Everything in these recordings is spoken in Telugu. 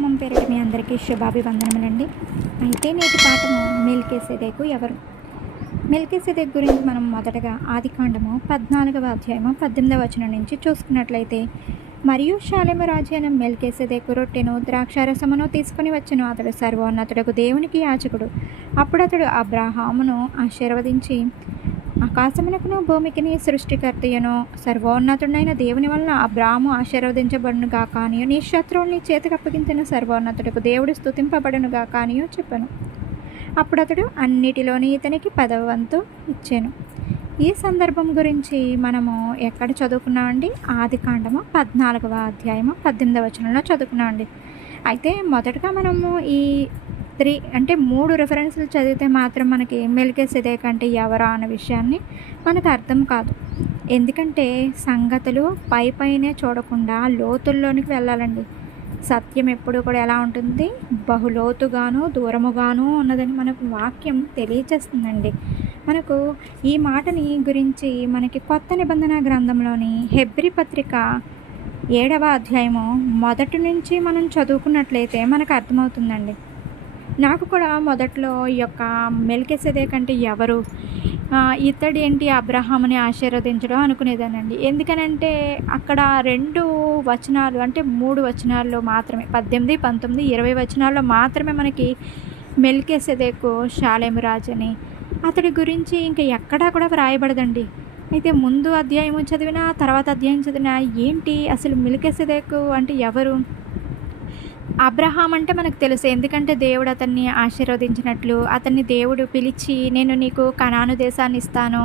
నామం పేరిట మీ అందరికీ శుభాభివందనములండి. అయితే నేటి పాఠము మెల్కీసెదెకు ఎవరు? మెల్కీసెదెకు గురించి మనం మొదటగా ఆదికాండము 14వ అధ్యాయము 18వ వచనం నుంచి చూసుకున్నట్లయితే, మరియు షాలెము రాజు అయిన మెల్కీసెదెకు రొట్టెను ద్రాక్షారసమును తీసుకుని వచ్చెను. అతడు సర్వోన్నతుడకు దేవునికి యాజకుడు. అప్పుడు అతడు అబ్రాహామును ఆశీర్వదించి, ఆకాశమునకును భూమికిని సృష్టికర్తయను సర్వోన్నతుడైన దేవుని వలన అబ్రాహాము ఆశీర్వదించబడునుగా కానియు, నీ శత్రువుని చేతికి అప్పగించిన సర్వోన్నతుడకు దేవుడు స్తుతింపబడునుగా కానియు చెప్పాను. అప్పుడు అతడు అన్నిటిలోని ఇతనికి 10వ వంతు ఇచ్చాను. ఈ సందర్భం గురించి మనము ఎక్కడ చదువుకున్నామండి? ఆదికాండము 14వ అధ్యాయము 18వ వచనంలో చదువుకున్నామండి. అయితే మొదటగా మనము ఈ 3 రిఫరెన్స్లు చదివితే మాత్రం మనకి మెల్కీసెదెకు అంటే ఎవరా అన్న విషయాన్ని మనకు అర్థం కాదు. ఎందుకంటే సంగతులు పైనే చూడకుండా లోతుల్లోనికి వెళ్ళాలండి. సత్యం ఎప్పుడు కూడా ఎలా ఉంటుంది? బహులోతుగాను దూరముగాను ఉన్నదని మనకు వాక్యం తెలియచేస్తుందండి. మనకు ఈ మాటని గురించి మనకి కొత్త నిబంధన గ్రంథంలోని హెబ్రీ పత్రిక 7వ అధ్యాయము మొదటి నుంచి మనం చదువుకున్నట్లయితే మనకు అర్థమవుతుందండి. నాకు కూడా మొదట్లో ఈ యొక్క మెల్కీసెదెకు అంటే ఎవరు, ఇతడేంటి అబ్రహాముని ఆశీర్వదించడం అనుకునేదానండి. ఎందుకనంటే అక్కడ 2 వచనాలు అంటే 3 వచనాల్లో మాత్రమే 18, 19, 20 వచనాల్లో మాత్రమే మనకి మెల్కీసెదెకు షాలెము రాజని అతడి గురించి ఇంకా ఎక్కడా కూడా వ్రాయబడదండి. అయితే ముందు అధ్యాయం చదివినా తర్వాత అధ్యాయం చదివినా ఏంటి అసలు మెల్కీసెదెకు అంటే ఎవరు? అబ్రహాం అంటే మనకు తెలుసు. ఎందుకంటే దేవుడు అతన్ని ఆశీర్వదించినట్లు, అతన్ని దేవుడు పిలిచి నేను నీకు కనాను దేశాన్ని ఇస్తాను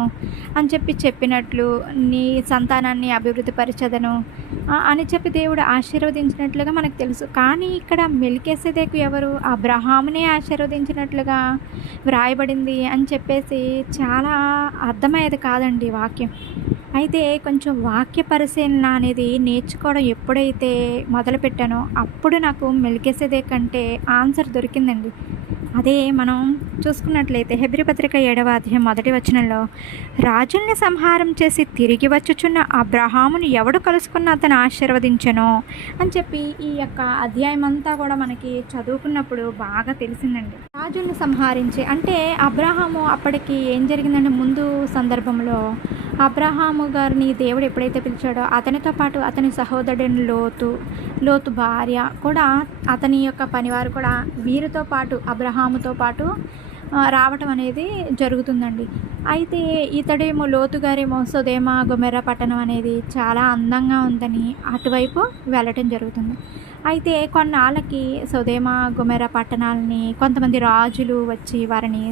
అని చెప్పినట్లు, నీ సంతానాన్ని అభివృద్ధి పరిచదను అని చెప్పి దేవుడు ఆశీర్వదించినట్లుగా మనకు తెలుసు. కానీ ఇక్కడ మెల్కీసెదెకు ఎవరు? అబ్రహామునే ఆశీర్వదించినట్లుగా వ్రాయబడింది అని చెప్పేసి చాలా అర్థమయ్యేది కాదండి వాక్యం. అయితే కొంచెం వాక్య పరిశీలన అనేది నేర్చుకోవడం ఎప్పుడైతే మొదలుపెట్టానో అప్పుడు నాకు మెల్కీసెదెకు అంటే ఆన్సర్ దొరికిందండి. అదే మనం చూసుకున్నట్లయితే హెబ్రీ పత్రిక 7వ అధ్యాయం 1వ వచనంలో, రాజుల్ని సంహారం చేసి తిరిగి వచ్చుచున్న అబ్రహామును ఎవడు కలుసుకున్న అతను ఆశీర్వదించెనో అని చెప్పి ఈ యొక్క అధ్యాయం అంతా కూడా మనకి చదువుకున్నప్పుడు బాగా తెలిసిందండి. రాజుల్ని సంహరించి అంటే అబ్రహాము అప్పటికి ఏం జరిగిందంటే ముందు సందర్భంలో అబ్రహాము గారిని దేవుడు ఎప్పుడైతే పిలిచాడో అతనితో పాటు అతని సహోదరుని లోతు భార్య కూడా, అతని యొక్క పనివారు కూడా వీరితో పాటు అబ్రహాముతో పాటు రావటం అనేది జరుగుతుందండి. అయితే ఇతడేమో లోతు గారేమో సొదొమ గొమొర్రా పట్టణం అనేది చాలా అందంగా ఉందని అటువైపు వెళ్ళటం జరుగుతుంది. అయితే కొన్నాళ్ళకి సొదొమ గొమొర్రా పట్టణాలని కొంతమంది రాజులు వచ్చి వారిని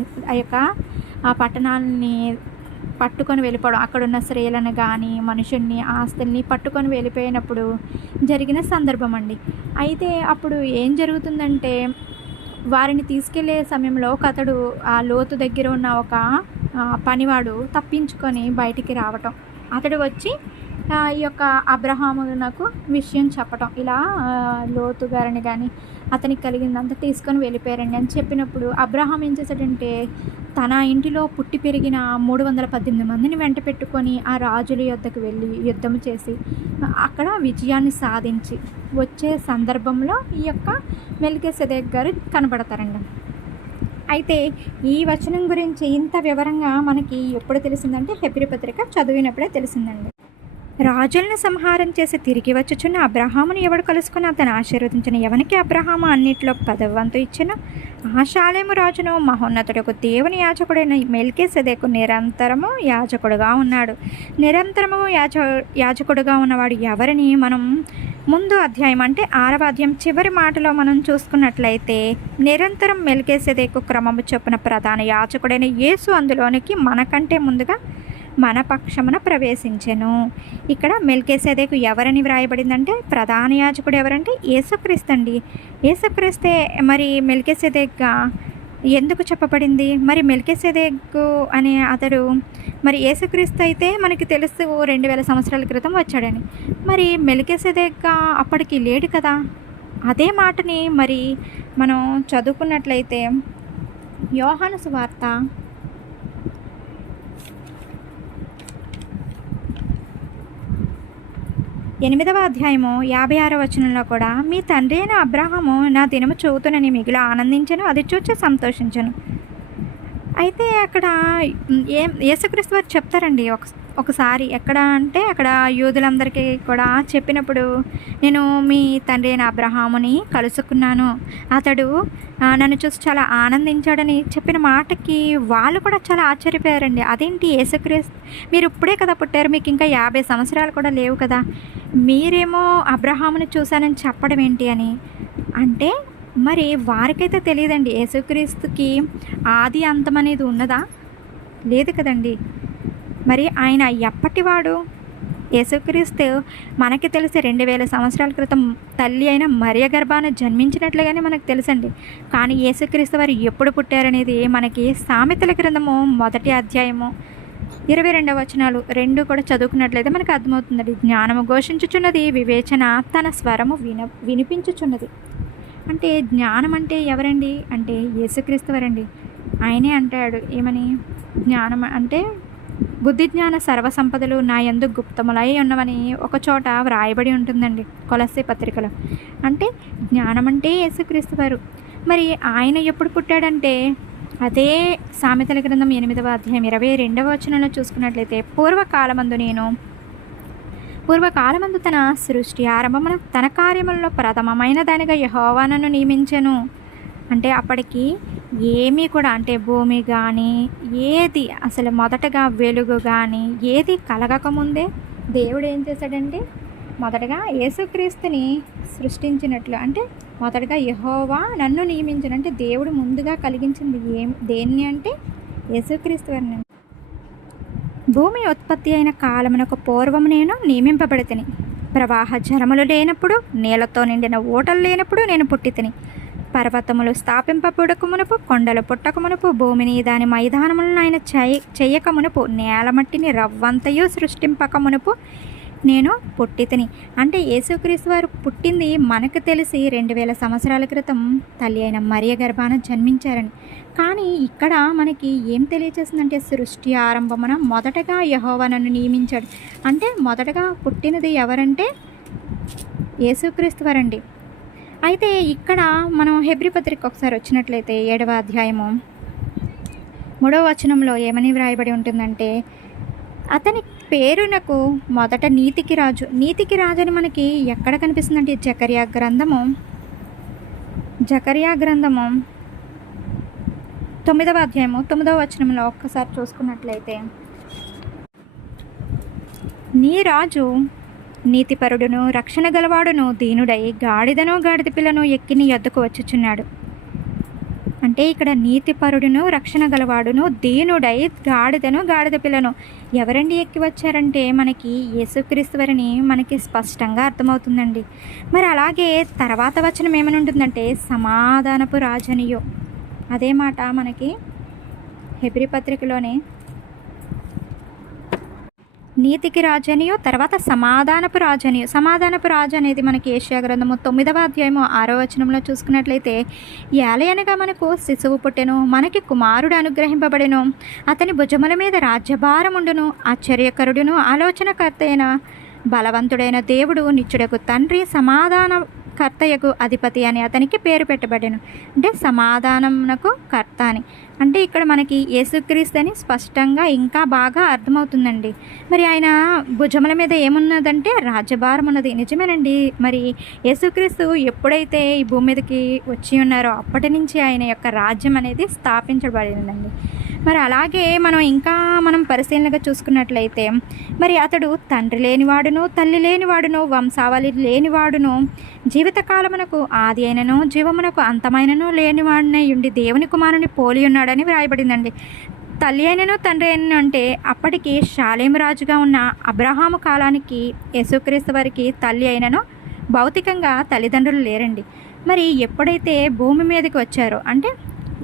ఆ పట్టణాలని పట్టుకొని వెళ్ళిపోవడం, అక్కడున్న స్త్రీలను కానీ మనుషుల్ని ఆస్తుల్ని పట్టుకొని వెళ్ళిపోయినప్పుడు జరిగిన సందర్భం అండి. అయితే అప్పుడు ఏం జరుగుతుందంటే వారిని తీసుకెళ్లే సమయంలో అతడు ఆ లోతు దగ్గర ఉన్న ఒక పనివాడు తప్పించుకొని బయటికి రావటం, అతడు వచ్చి ఈ యొక్క అబ్రహామునకు విషయం చెప్పటం, ఇలా లోతు గారిని కానీ అతనికి కలిగిందంతా తీసుకొని వెళ్ళిపోయారండి అని చెప్పినప్పుడు అబ్రహాం ఏం చేశాడంటే తన ఇంటిలో పుట్టి పెరిగిన 318 మందిని వెంట పెట్టుకొని ఆ రాజుల యొద్దకు వెళ్ళి యుద్ధం చేసి అక్కడ విజయాన్ని సాధించి వచ్చే సందర్భంలో ఈ యొక్క మెల్కీసెదెకు గారు కనబడతారండి. అయితే ఈ వచనం గురించి ఇంత వివరంగా మనకి ఎప్పుడు తెలిసిందంటే హెబ్రీ పత్రిక చదివినప్పుడే తెలిసిందండి. రాజులను సంహారం చేసి తిరిగి వచ్చుచున్న అబ్రహామును ఎవడు కలుసుకుని అతను ఆశీర్వదించిన ఎవనికి అబ్రహాము అన్నిట్లో 10వ వంతు ఇచ్చెను. ఆ షాలెము రాజును మహోన్నతుడకు దేవుని యాజకుడైన మెల్కీసెదెకు నిరంతరము యాజకుడుగా ఉన్నాడు. నిరంతరము యాజకుడుగా ఉన్నవాడు ఎవరిని మనం ముందు అధ్యాయం అంటే 6వ అధ్యాయం చివరి మాటలో మనం చూసుకున్నట్లయితే, నిరంతరం మెల్కీసెదెకు క్రమము చొప్పున ప్రధాన యాజకుడైన యేసు అందులోనికి మనకంటే ముందుగా మన పక్షమున ప్రవేశించెను. ఇక్కడ మెల్కీసెదెకు ఎవరని వ్రాయబడిందంటే ప్రధాన యాజకుడు ఎవరంటే యేసుక్రీస్తు అండి. యేసుక్రీస్తే మరి మెల్కీసెదెకుగా ఎందుకు చెప్పబడింది? మరి మెల్కీసెదెకు అనే అతడు మరి యేసుక్రీస్తు అయితే మనకి తెలుసు 2000 సంవత్సరాల క్రితం వచ్చాడని. మరి మెల్కీసెదెకుగా అప్పటికి లేడు కదా. అదే మాటని మరి మనం చదువుకున్నట్లయితే యోహాను సువార్త 8వ అధ్యాయము 56వ వచనంలో కూడా మీ తండ్రి అయిన అబ్రహాము నా దినము చూతునని మిగిలి ఆనందించను, అది చూచి సంతోషించను. అయితే అక్కడ యేసుక్రీస్తు వారు చెప్తారండి ఒకసారి ఎక్కడ అంటే అక్కడ యూదులందరికీ కూడా చెప్పినప్పుడు, నేను మీ తండ్రి అయిన అబ్రహాముని కలుసుకున్నాను, అతడు నన్ను చూసి చాలా ఆనందించాడని చెప్పిన మాటకి వాళ్ళు కూడా చాలా ఆశ్చర్యపోయారండి. అదేంటి యేసుక్రీస్తు, మీరు ఇప్పుడే కదా పుట్టారు, మీకు ఇంకా 50 సంవత్సరాలు కూడా లేవు కదా, మీరేమో అబ్రహాముని చూశానని చెప్పడం ఏంటి అని. అంటే మరి వారికైతే తెలియదండి యేసుక్రీస్తుకి ఆది అంతం అనేది ఉన్నదా, లేదు కదండి. మరి ఆయన ఎప్పటివాడు? యేసుక్రీస్తు మనకి తెలిసి 2000 సంవత్సరాల క్రితం తల్లి అయిన మరియ గర్భాన జన్మించినట్లుగానే మనకు తెలుసండి. కానీ యేసుక్రీస్తు వారు ఎప్పుడు పుట్టారనేది మనకి సామెతల గ్రంథము 1వ అధ్యాయము 22వ వచనాలు 2 కూడా చదువుకున్నట్లయితే మనకు అర్థమవుతుందండి. జ్ఞానము ఘోషించుచున్నది, వివేచన తన స్వరము వినిపించుచున్నది. అంటే జ్ఞానం అంటే ఎవరండి అంటే యేసుక్రీస్తు వారండి. ఆయనే అంటాడు ఏమని, జ్ఞానం అంటే బుద్ధి జ్ఞాన సర్వసంపదలు నా యందు గుప్తములై ఉన్నవని ఒక చోట వ్రాయబడి ఉంటుందండి కొలస్సీ పత్రికలో. అంటే జ్ఞానం అంటే యేసుక్రీస్తు వారు. మరి ఆయన ఎప్పుడు పుట్టాడంటే అదే సామెతల గ్రంథం 8వ అధ్యాయం 22వ వచనంలో చూసుకున్నట్లయితే, పూర్వకాలమందు తన సృష్టి ఆరంభమున తన కార్యములలో ప్రథమమైన దానిగా యెహోవా నన్ను నియమించెను. అంటే అప్పటికి ఏమీ కూడా అంటే భూమి కానీ ఏది అసలు మొదటగా వెలుగు కానీ ఏది కలగకముందే దేవుడు ఏం చేశాడంటే మొదటగా యేసుక్రీస్తుని సృష్టించినట్లు. అంటే మొదటగా యెహోవా నన్ను నియమించను అంటే దేవుడు ముందుగా కలిగించింది దేన్ని అంటే యేసుక్రీస్తు వారిని. భూమి ఉత్పత్తి అయిన కాలమునకు పూర్వము నేను నియమింపబడితిని. ప్రవాహ జలములు లేనప్పుడు, నీళ్లతో నిండిన ఊటలు లేనప్పుడు నేను పుట్టితిని. పర్వతములు స్థాపింపబడకమునుపు, కొండలు పుట్టకమునుపు, భూమిని దాని మైదానములను ఆయన చెయ్యకమునుపు, నేలమట్టిని రవ్వంతయు సృష్టింపకమునుపు నేను పుట్టితిని. అంటే యేసుక్రీస్తు వారు పుట్టింది మనకు తెలిసి 2000 సంవత్సరాల క్రితం తల్లి అయిన మరియ గర్భాన జన్మించారని. కానీ ఇక్కడ మనకి ఏం తెలియచేస్తుందంటే సృష్టి ఆరంభమున మొదటగా యెహోవా నన్ను నియమించాడు. అంటే మొదటగా పుట్టినది ఎవరంటే యేసుక్రీస్తు వారండి. అయితే ఇక్కడ మనం హెబ్రీ పత్రిక ఒకసారి వచ్చినట్లయితే 7వ అధ్యాయము 3వ వచనంలో ఏమని వ్రాయబడి ఉంటుందంటే, అతని పేరునకు మొదట నీతికి రాజు అని మనకి ఎక్కడ కనిపిస్తుందంటే జకర్యా గ్రంథము 9వ అధ్యాయము 9వ వచనంలో ఒక్కసారి చూసుకున్నట్లయితే, నీ రాజు నీతిపరుడును రక్షణ గలవాడును దీనుడై గాడిద పిల్లను ఎక్కి నీ యొద్దకు వచ్చుచున్నాడు. అంటే ఇక్కడ నీతిపరుడును రక్షణ గలవాడును దీనుడై గాడిద పిల్లను ఎవరండి ఎక్కి వచ్చారంటే మనకి యేసుక్రీస్తు వారిని మనకి స్పష్టంగా అర్థమవుతుందండి. మరి అలాగే తర్వాత వచనం ఏమని ఉంటుందంటే సమాధానపు రాజనియో. అదే మాట మనకి హెబ్రీ పత్రికలోనే నీతికి రాజనియో, తర్వాత సమాధానపు రాజు అనేది మనకి యెషయా గ్రంథము 9వ అధ్యాయము 6వ వచనంలో చూసుకున్నట్లయితే, ఏలయనగా మనకు శిశువు పుట్టెను, మనకి కుమారుడు అనుగ్రహింపబడెను, అతని భుజముల మీద రాజ్యభారముండును, ఆశ్చర్యకరుడును, ఆలోచనకర్త అయిన బలవంతుడైన దేవుడు, నిత్యుడకు తండ్రి, సమాధానకర్తయకు అధిపతి అని అతనికి పేరు పెట్టబడెను. అంటే సమాధానమునకు కర్త అని. అంటే ఇక్కడ మనకి యేసుక్రీస్తు అని స్పష్టంగా ఇంకా బాగా అర్థమవుతుందండి. మరి ఆయన భుజముల మీద ఏమున్నదంటే రాజ్యభారం ఉన్నది. నిజమేనండి. మరి యేసుక్రీస్తు ఎప్పుడైతే ఈ భూమి మీదకి వచ్చి ఉన్నారో అప్పటి నుంచి ఆయన యొక్క రాజ్యం అనేది స్థాపించబడిందండి. మరి అలాగే మనం పరిశీలనగా చూసుకున్నట్లయితే, మరి అతడు తండ్రి లేనివాడును, తల్లి లేనివాడును, వంశావళి లేనివాడును, జీవితకాలమునకు ఆది అయినను జీవమునకు అంతమైనను లేనివాడినై ఉండి దేవుని కుమారుని పోలి ఉన్నాడని వ్రాయబడిందండి. తల్లి అయినను తండ్రి అయినను అంటే అప్పటికి షాలేము రాజుగా ఉన్న అబ్రహాము కాలానికి యేసుక్రీస్తు వారికి తల్లి అయినను భౌతికంగా తల్లిదండ్రులు లేరండి. మరి ఎప్పుడైతే భూమి మీదకి వచ్చారో అంటే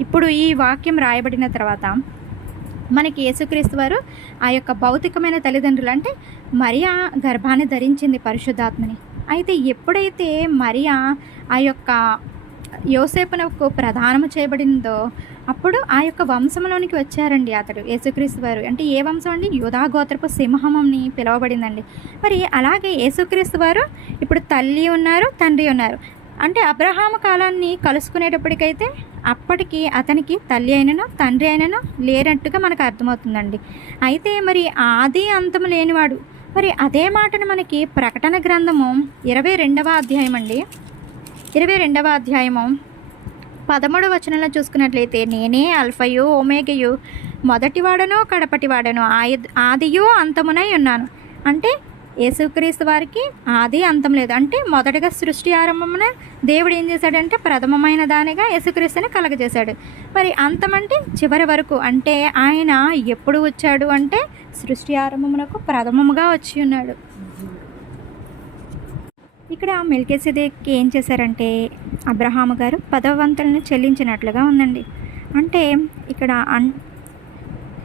ఇప్పుడు ఈ వాక్యం రాయబడిన తర్వాత మనకి యేసుక్రీస్తు వారు ఆ యొక్క భౌతికమైన తల్లిదండ్రులు అంటే మరియా గర్భాన్ని ధరించింది పరిశుద్ధాత్మని. అయితే ఎప్పుడైతే మరియా ఆ యొక్క యోసేపునకు ప్రదానము చేయబడిందో అప్పుడు ఆ యొక్క వంశంలోనికి వచ్చారండి అతడు యేసుక్రీస్తు వారు. అంటే ఏ వంశం అండి? యూదా గోత్రపు సింహం అని పిలువబడిందండి. మరి అలాగే యేసుక్రీస్తు వారు ఇప్పుడు తల్లి ఉన్నారు, తండ్రి ఉన్నారు. అంటే అబ్రహాము కాలాన్ని కలుసుకునేటప్పటికైతే అప్పటికి అతనికి తల్లి అయినను తండ్రి అయినను లేనట్టుగా మనకు అర్థమవుతుందండి. అయితే మరి ఆది అంతము లేనివాడు. మరి అదే మాటను మనకి ప్రకటన గ్రంథము 22వ అధ్యాయం అండి. 22వ అధ్యాయము 13వ వచనంలో చూసుకున్నట్లయితే, నేనే అల్ఫయు ఓమేగయు, మొదటివాడను కడపటివాడను, ఆదియు అంతమునై ఉన్నాను. అంటే యేసుక్రీస్తు వారికి ఆది అంతం లేదు. అంటే మొదటగా సృష్టి ఆరంభమున దేవుడు ఏం చేశాడంటే ప్రథమమైన దానిగా యేసుక్రీస్తుని కలగజేశాడు. మరి అంతం అంటే చివరి వరకు. అంటే ఆయన ఎప్పుడు వచ్చాడు అంటే సృష్టి ఆరంభమునకు ప్రథమముగా వచ్చి ఉన్నాడు. ఇక్కడ మెల్కీసెదెకు ఏం చేశారంటే అబ్రహాము గారు 10వ వంతులను చెల్లించినట్లుగా ఉందండి. అంటే ఇక్కడ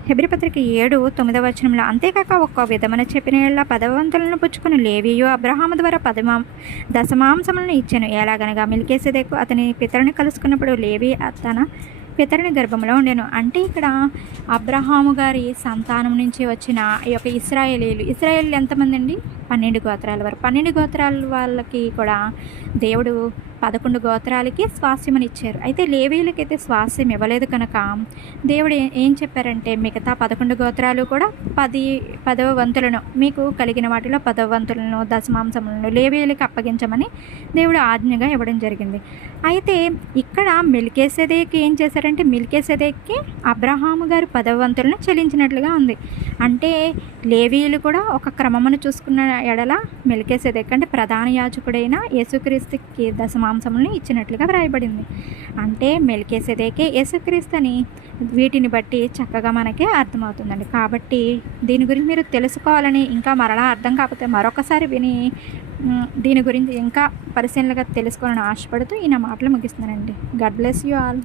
హెబ్రీ పత్రిక 7:9 వచనంలో, అంతేకాక ఒక్క విధమున చెప్పిన యెడల 10వ వంతులను పుచ్చుకుని లేవియు అబ్రహాము ద్వారా దశమాంసములను ఇచ్చెను. ఎలాగనగా మెల్కీసెదెకు అతని పితరుని కలుసుకున్నప్పుడు లేవి తన పితరుని గర్భంలో ఉండెను. అంటే ఇక్కడ అబ్రహాము గారి సంతానం నుంచి వచ్చిన ఈ యొక్క ఇశ్రాయేలీలు ఎంతమంది అండి? 12 గోత్రాల వారు. 12 గోత్రాల వాళ్ళకి కూడా దేవుడు 11 గోత్రాలకి స్వాస్థ్యమని ఇచ్చారు. అయితే లేవీయులకైతే స్వాస్థ్యం ఇవ్వలేదు కనుక దేవుడు ఏం చెప్పారంటే మిగతా 11 గోత్రాలు కూడా 10వ వంతులను, మీకు కలిగిన వాటిలో 10వ వంతులను దశమాంసములను లేవీయులకి అప్పగించమని దేవుడు ఆజ్ఞగా ఇవ్వడం జరిగింది. అయితే ఇక్కడ మెల్కీసెదెకు ఏం చేశారంటే మెల్కీసెదెకుకి అబ్రహాము గారు 10వ వంతులను చెల్లించినట్లుగా ఉంది. అంటే లేవీయులు కూడా ఒక క్రమమును చూసుకున్న ఎడల మెల్కీసెదెకు అంటే ప్రధాన యాజకుడైన యేసుక్రీస్తుకి దశమాంసములను ఇచ్చినట్లుగా వ్రాయబడింది. అంటే మెల్కీసెదెకే యేసుక్రీస్తు అని వీటిని బట్టి చక్కగా మనకే అర్థమవుతుందండి. కాబట్టి దీని గురించి మీరు తెలుసుకోవాలని, ఇంకా మరలా అర్థం కాకపోతే మరొకసారి విని దీని గురించి ఇంకా పరిశీలనగా తెలుసుకోవాలని ఆశపడుతూ ఈ నా మాటలు ముగిస్తున్నానండి. God bless you all.